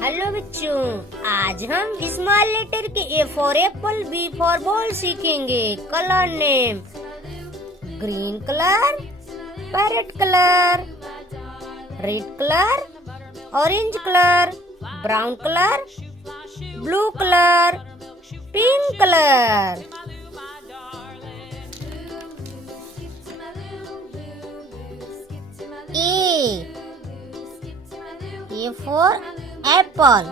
Hello बच्चों, आज हम स्मॉल लेटर के A for apple, B for ball सीखेंगे। Colour name: green colour, parrot colour, red colour, orange colour, brown colour, blue colour, pink colour. A for apple.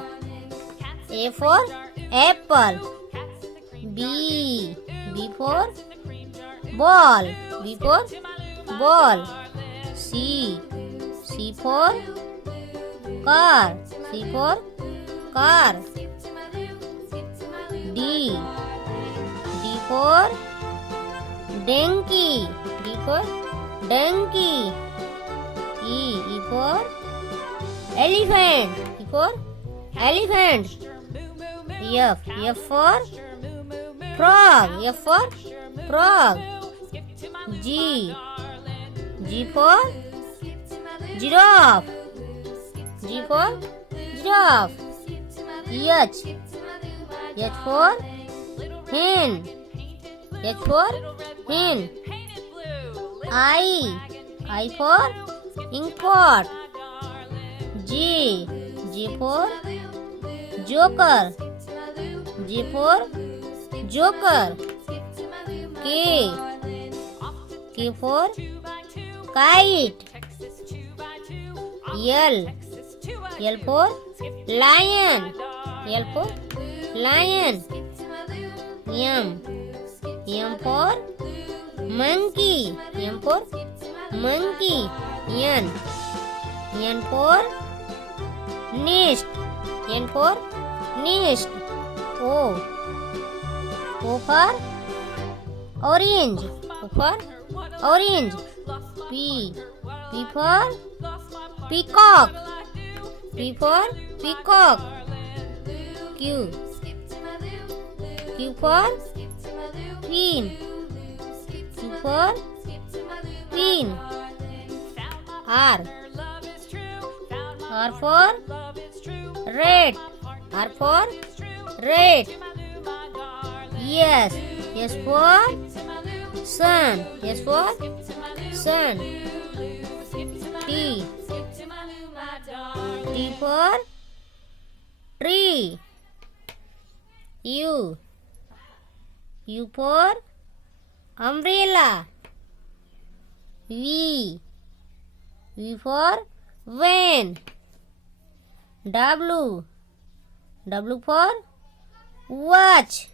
A for apple. B for ball. B for ball. C for car. C for car. D for donkey. D for donkey. E for elephant. E for elephant. F for frog. F for frog. G for giraffe. G for giraffe. H for hen. H for hen. I for inkpot. J for joker. J for joker. K for kite. L for lion. L for lion. M for monkey. M for monkey. N for nest. N for nest. O for orange. O for orange. P for peacock. P for peacock. Q for pin. Q for pin. R for red. R for red. S for sun. S for sun. T for tree. U for umbrella. V for van. W for watch.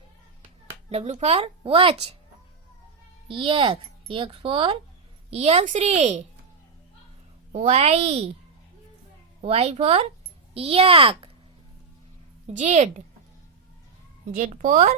W for watch. X for X-ray. Y for yak. Z for